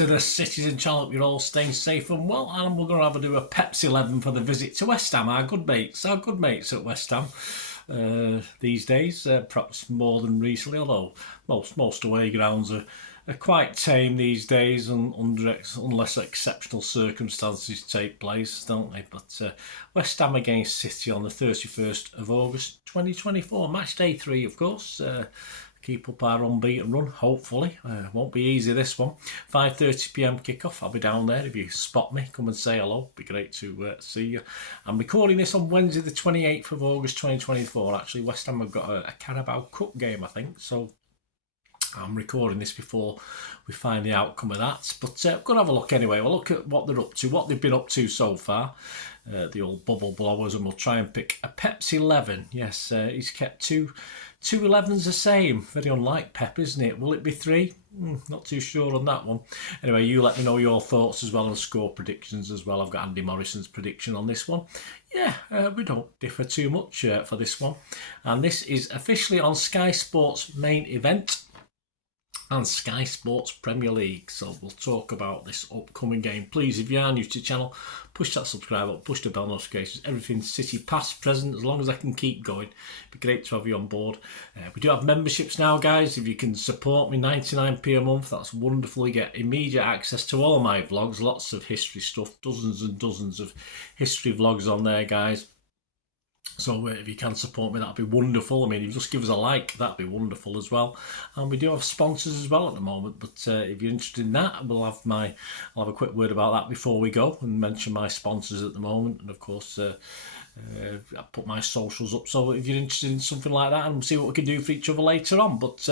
to the Citizen channel. Hope you're all staying safe and well, and we're going to do a Pepsi 11 for the visit to West Ham. Our good mates at West Ham these days, perhaps more than recently, although most away grounds are quite tame these days, and unless exceptional circumstances take place, don't they? But West Ham against City on the 31st of August 2024, match day 3, of course. Keep up our unbeaten run, hopefully. Won't be easy, this one. 5:30 p.m. kickoff. I'll be down there. If you spot me, come and say hello. Be great to see you. I'm recording this on Wednesday the 28th of August 2024. Actually, West Ham have got a Carabao Cup game, I think. So I'm recording this before we find the outcome of that. But we're going to have a look anyway. We'll look at what they're up to, what they've been up to so far. The old bubble blowers, and we'll try and pick a Pepsi 11. Yes, he's kept two 11s the same. Very unlike Pep, isn't it? Will it be 3? Not too sure on that one. Anyway, you let me know your thoughts as well, and score predictions as well. I've got Andy Morrison's prediction on this one. Yeah, we don't differ too much for this one. And this is officially on Sky Sports main event and Sky Sports Premier League. So we'll talk about this upcoming game. Please, if you are new to the channel, push that subscribe up, push the bell notifications, everything City past, present, as long as I can keep going. It'd be great to have you on board. We do have memberships now, guys. If you can support me, 99p a month, that's wonderful. You get immediate access to all my vlogs, lots of history stuff, dozens and dozens of history vlogs on there, guys. So if you can support me, that'd be wonderful. I mean, if you just give us a like, that'd be wonderful as well. And we do have sponsors as well at the moment. But if you're interested in that, I'll have a quick word about that before we go and mention my sponsors at the moment. And of course, I put my socials up. So if you're interested in something like that, and we'll see what we can do for each other later on. But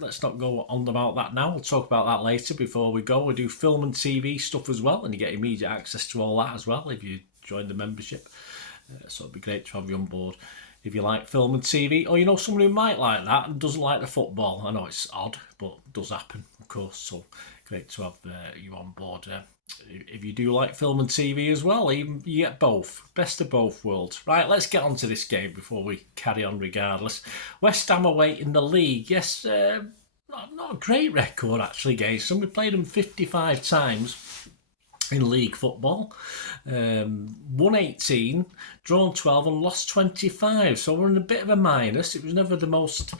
let's not go on about that now. We'll talk about that later before we go. We do film and TV stuff as well, and you get immediate access to all that as well if you join the membership. So it'd be great to have you on board if you like film and TV, or you know someone who might like that and doesn't like the football. I know it's odd, but it does happen, of course. So great to have you on board. If you do like film and TV as well, even you get both, best of both worlds. Right, let's get on to this game before we carry on. Regardless, West Ham away in the league. Yes, not a great record actually, guys. So we played them 55 times. In league football, won 18, drawn 12 and lost 25. So we're in a bit of a minus. It was never the most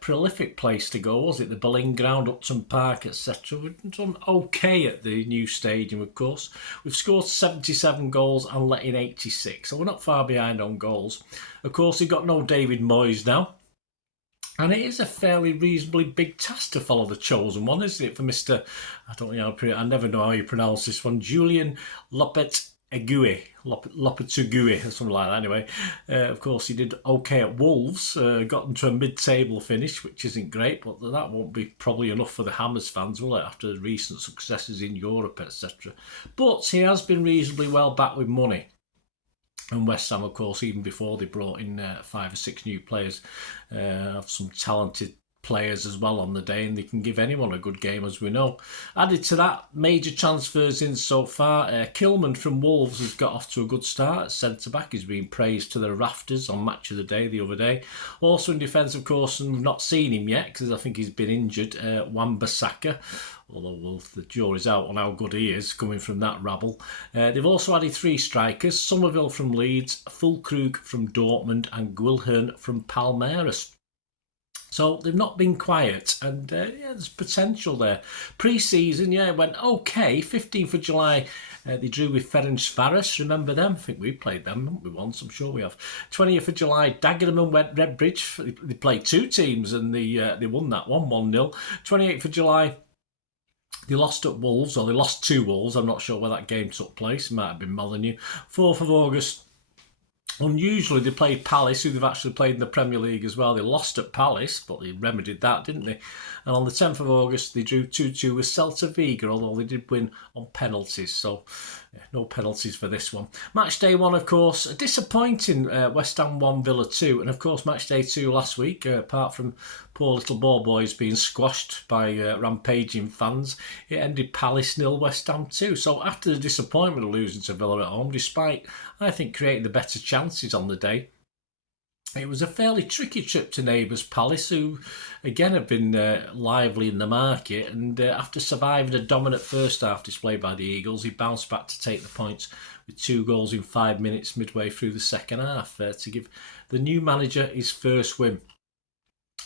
prolific place to go, was it? The Boleyn Ground, Upton Park, etc. We've done okay at the new stadium, of course. We've scored 77 goals and let in 86. So we're not far behind on goals. Of course, we've got no David Moyes now. And it is a fairly reasonably big task to follow the chosen one, isn't it? For Mr. I never know how you pronounce this one. Julian Lopetegui, or something like that. Anyway, of course, he did okay at Wolves. Got into a mid-table finish, which isn't great, but that won't be probably enough for the Hammers fans, will it? After the recent successes in Europe, etc. But he has been reasonably well back with money. And West Ham, of course, even before they brought in 5 or 6 new players, have some talented players as well on the day, and they can give anyone a good game, as we know. Added to that, major transfers in so far. Kilman from Wolves has got off to a good start at centre-back. He's been praised to the rafters on Match of the Day the other day. Also in defence, of course, and we've not seen him yet because I think he's been injured, Wan-Bissaka. Although the jury's out on how good he is coming from that rabble. They've also added 3 strikers, Somerville from Leeds, Füllkrug from Dortmund and Guilherme from Palmeiras. So they've not been quiet, and there's potential there. Pre-season, it went okay. 15th of July, they drew with Ferencváros. Remember them? I think we played them, haven't we, once? I'm sure we have. 20th of July, Dagenham went Redbridge. They played 2 teams, and they won that one, 1-0. 28th of July, they lost at Wolves, or they lost to Wolves. I'm not sure where that game took place. It might have been Molineux. 4th of August, unusually, they played Palace, who they've actually played in the Premier League as well. They lost at Palace, but they remedied that, didn't they? And on the 10th of August, they drew 2-2 with Celta Vigo, although they did win on penalties. So, no penalties for this one. Match day 1, of course, a disappointing West Ham 1, Villa 2. And, of course, match day 2 last week, apart from poor little ball boys being squashed by rampaging fans, it ended Palace 0, West Ham 2. So, after the disappointment of losing to Villa at home, despite, I think, creating the better chances on the day, It was a fairly tricky trip to neighbours Palace, who again have been lively in the market, and after surviving a dominant first half display by the Eagles, he bounced back to take the points with 2 goals in 5 minutes midway through the second half to give the new manager his first win.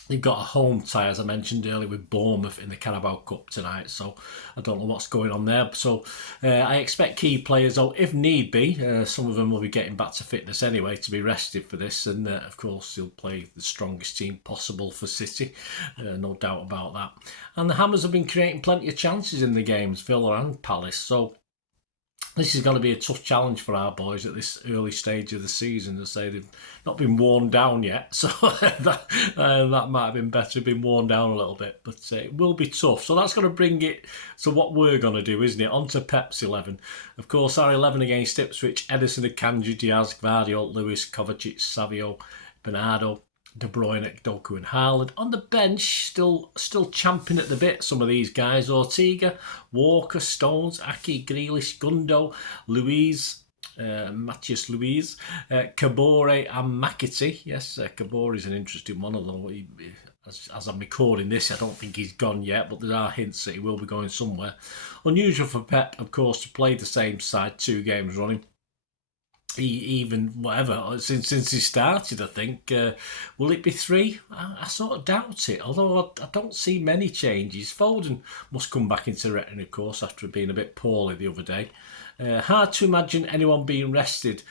They've got a home tie, as I mentioned earlier, with Bournemouth in the Carabao Cup tonight, so I don't know what's going on there. So I expect key players, though, if need be, some of them will be getting back to fitness anyway, to be rested for this, and of course he'll play the strongest team possible for City, no doubt about that. And the Hammers have been creating plenty of chances in the games, Villa and Palace, so this is going to be a tough challenge for our boys at this early stage of the season. To say they've not been worn down yet, so that might have been better, been worn down a little bit, but it will be tough. So that's going to bring it to what we're going to do, isn't it? On to Pep's 11. Of course, our 11 against Ipswich: Edison, Akanji, Diaz, Gvardiol, Lewis, Kovacic, Savio, Bernardo, De Bruyne, Doku and Haaland. On the bench, still champing at the bit, some of these guys: Ortega, Walker, Stones, Aki, Grealish, Gundo, Louise, Matthias Louise, Kabore and McAtee. Yes, Kabore is an interesting one, although as I'm recording this, I don't think he's gone yet, but there are hints that he will be going somewhere. Unusual for Pep, of course, to play the same side 2 games running. Even whatever since he started, I think. Will it be 3? I sort of doubt it, although I don't see many changes. Foden must come back into Creighton, of course, after being a bit poorly the other day. Hard to imagine anyone being rested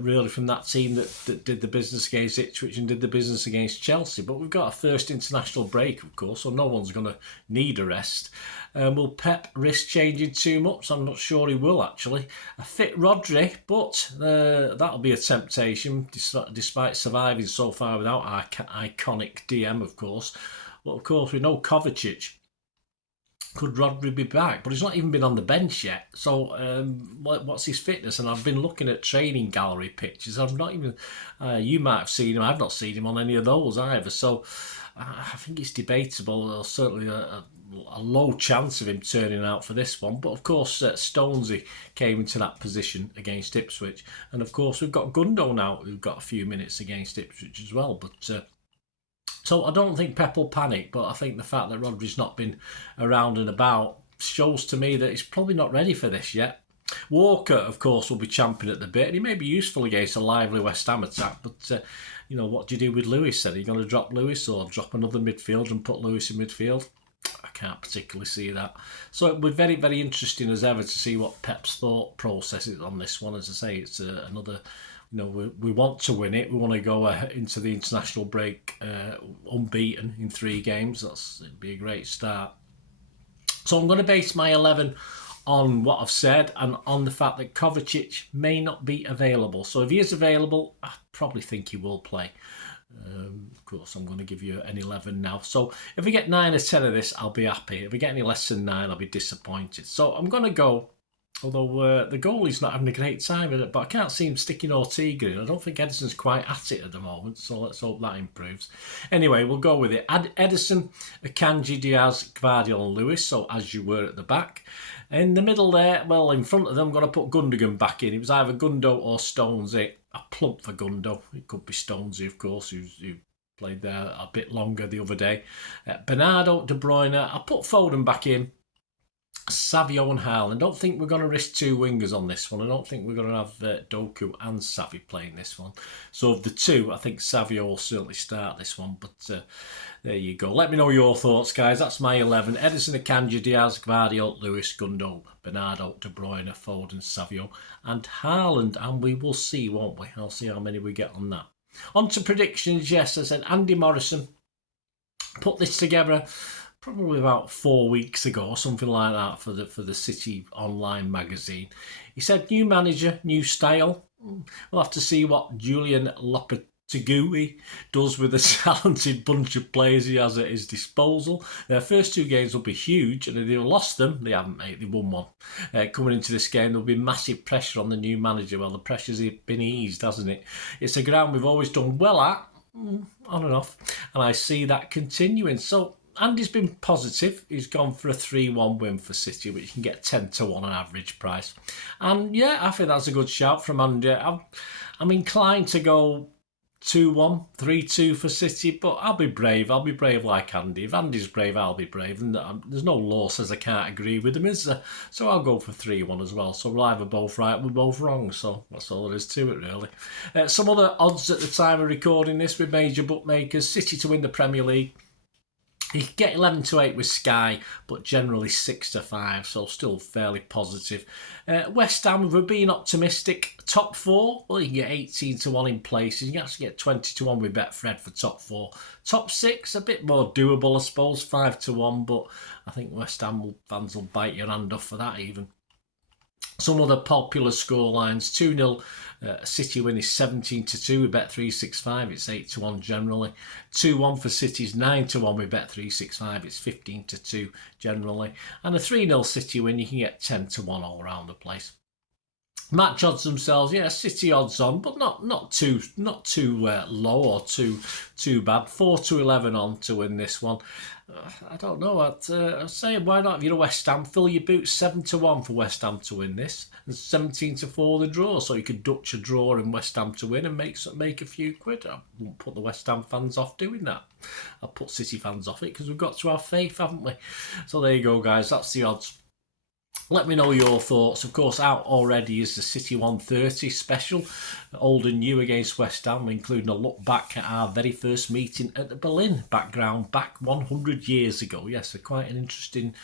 really from that team that did the business against Ipswich and did the business against Chelsea. But we've got a first international break, of course, so no one's going to need a rest. Will Pep risk changing too much? I'm not sure he will, actually. A fit Rodri, but that'll be a temptation, despite surviving so far without our iconic DM, of course. But of course, we know Kovacic. Could Rodri be back? But he's not even been on the bench yet. So what's his fitness? And I've been looking at training gallery pictures. I've not even... you might have seen him. I've not seen him on any of those either. So I think it's debatable. There's certainly a low chance of him turning out for this one. But of course, Stonesy came into that position against Ipswich. And of course, we've got Gundo now, who got a few minutes against Ipswich as well. But... So I don't think Pep will panic, but I think the fact that Rodri's not been around and about shows to me that he's probably not ready for this yet. Walker, of course, will be champing at the bit, and he may be useful against a lively West Ham attack, but, what do you do with Lewis then? Are you going to drop Lewis or drop another midfielder and put Lewis in midfield? I can't particularly see that. So it would be very, very interesting as ever to see what Pep's thought process is on this one. As I say, it's another... we want to win it. We want to go into the international break unbeaten in 3 games. It'd be a great start. So I'm going to base my 11 on what I've said and on the fact that Kovacic may not be available. So if he is available, I probably think he will play. Of course, I'm going to give you an 11 now. So if we get 9 or 10 of this, I'll be happy. If we get any less than 9, I'll be disappointed. So I'm going to go... Although the goalie's not having a great time with it, but I can't see him sticking Ortega in. I don't think Edison's quite at it at the moment, so let's hope that improves. Anyway, we'll go with it. Edison, Akanji, Diaz, Gvardiol and Lewis, so as you were at the back. In the middle there, well, in front of them, I'm going to put Gundogan back in. It was either Gundo or Stonesy. A plump for Gundo. It could be Stonesy, of course, who played there a bit longer the other day. Bernardo, De Bruyne. I'll put Foden back in. Savio and Haaland. I don't think we're going to risk 2 wingers on this one. I don't think we're going to have Doku and Savi playing this one. So of the 2, I think Savio will certainly start this one. But there you go. Let me know your thoughts, guys. That's my 11. Edison, Akanji, Diaz, Gvardiol, Lewis, Gundo, Bernardo, De Bruyne, Foden, Savio and Haaland. And we will see, won't we? I'll see how many we get on that. On to predictions. Yes, I said Andy Morrison put this together probably about 4 weeks ago or something like that for the City Online magazine. He said, new manager, new style. We'll have to see what Julian Lopetegui does with the talented bunch of players he has at his disposal. Their first 2 games will be huge, and if they've lost them, they haven't, mate, they won one. Coming into this game, there'll be massive pressure on the new manager. Well, the pressure's been eased, hasn't it? It's a ground we've always done well at, on and off, and I see that continuing. So Andy's been positive. He's gone for a 3-1 win for City, which can get 10-1 on average price. And yeah, I think that's a good shout from Andy. I'm inclined to go 2-1, 3-2 for City, but I'll be brave. I'll be brave like Andy. If Andy's brave, I'll be brave. And there's no law says I can't agree with him, is there? So I'll go for 3-1 as well. So we're either both right, we're both wrong. So that's all there is to it, really. Some other odds at the time of recording this with major bookmakers. City to win the Premier League. You can get 11-8 with Sky, but generally 6-5, so still fairly positive. West Ham, if we're being optimistic, top 4, well, you can get 18-1 in places. You can actually get 20-1 with Betfred for top 4. Top 6, a bit more doable, I suppose, 5-1, but I think West Ham fans will bite your hand off for that even. Some other popular scorelines, 2-0 City win is 17-2 with Bet365, it's 8-1 generally. 2-1 for City's 9-1 with Bet365, it's 15-2 generally. And a 3-0 City win, you can get 10-1 all around the place. Match odds themselves, yeah, City odds on, but not too low or too bad. 4-11 on to win this one. I don't know. I'd say why not? If you're a West Ham, fill your boots. 7-1 for West Ham to win this, and 17-4 the draw. So you could Dutch a draw in West Ham to win and make a few quid. I won't put the West Ham fans off doing that. I'll put City fans off it because we've got to have faith, haven't we? So there you go, guys. That's the odds. Let me know your thoughts. Of course, out already is the City 130 special, old and new against West Ham, including a look back at our very first meeting at the Berlin background back 100 years ago. Yes, quite an interesting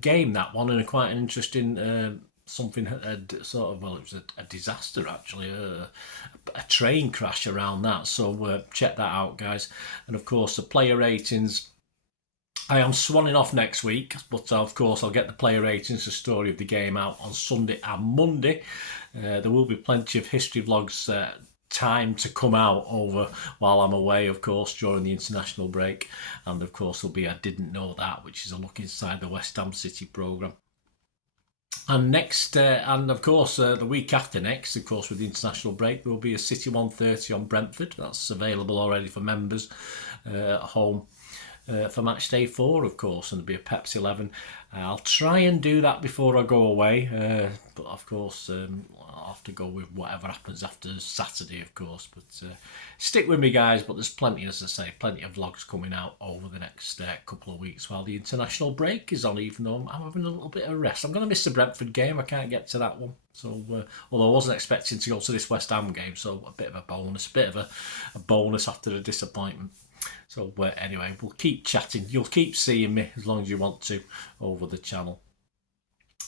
game, that one, and quite an interesting it was a disaster actually, a train crash around that. So check that out, guys. And of course, the player ratings. I am swanning off next week, but of course I'll get the player ratings, the story of the game out on Sunday and Monday. There will be plenty of history vlogs time to come out over while I'm away, of course, during the international break. And of course there'll be I Didn't Know That, which is a look inside the West Ham City programme. And next, and of course, the week after next, of course, with the international break, there will be a City 130 on Brentford. That's available already for members at home. For match day 4, of course, and there'll be a Pepsi 11. I'll try and do that before I go away, but of course I'll have to go with whatever happens after Saturday, of course. But stick with me, guys. But there's plenty, as I say, plenty of vlogs coming out over the next couple of weeks while the international break is on. Even though I'm having a little bit of rest, I'm going to miss the Brentford game. I can't get to that one. So although I wasn't expecting to go to this West Ham game, so a bit of a bonus after the disappointment. So anyway, we'll keep chatting. You'll keep seeing me as long as you want to over the channel.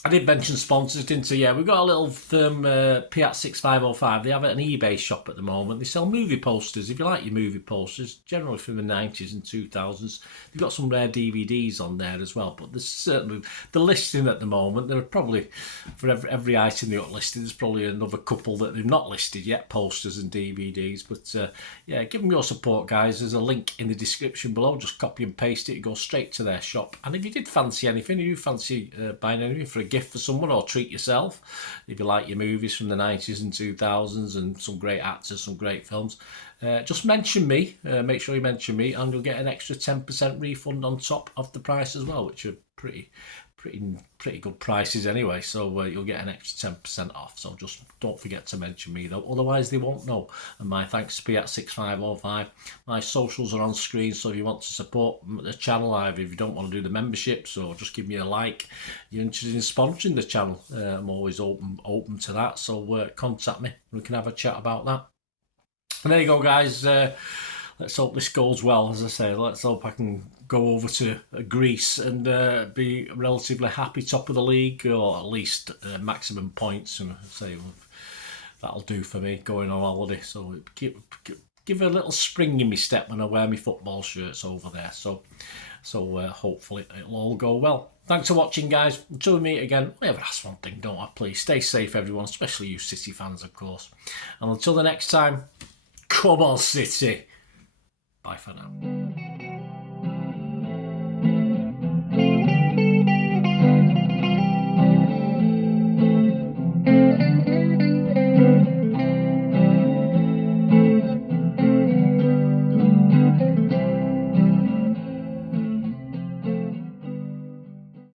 I did mention sponsors, didn't I? Yeah, we've got a little firm, Piat 6505. They have an eBay shop at the moment. They sell movie posters. If you like your movie posters, generally from the 90s and 2000s, they've got some rare DVDs on there as well. But there's certainly the listing at the moment. There are probably, for every item they've got listed, there's probably another couple that they've not listed yet, posters and DVDs. But yeah, give them your support, guys. There's a link in the description below. Just copy and paste it. Go straight to their shop. And if you did fancy anything, if you fancy buying anything for a gift for someone or treat yourself, if you like your movies from the 90s and 2000s and some great actors, some great films, just mention me, make sure you mention me, and you'll get an extra 10% refund on top of the price as well, which are pretty good prices anyway. So you'll get an extra 10% off. So just don't forget to mention me though, otherwise they won't know. And my thanks to Piat 6505. My socials are on screen, so if you want to support the channel, either if you don't want to do the memberships or just give me a like, you're interested in sponsoring the channel, I'm always open to that. So contact me, we can have a chat about that. And there you go, guys. Let's hope this goes well. As I say, let's hope I can go over to Greece and be relatively happy top of the league, or at least maximum points. And say that'll do for me going on holiday. So give a little spring in my step when I wear my football shirts over there. So hopefully it'll all go well. Thanks for watching, guys. Until we meet again, I ever ask one thing, don't I? Please stay safe, everyone, especially you City fans, of course. And until the next time, come on, City. Bye for now.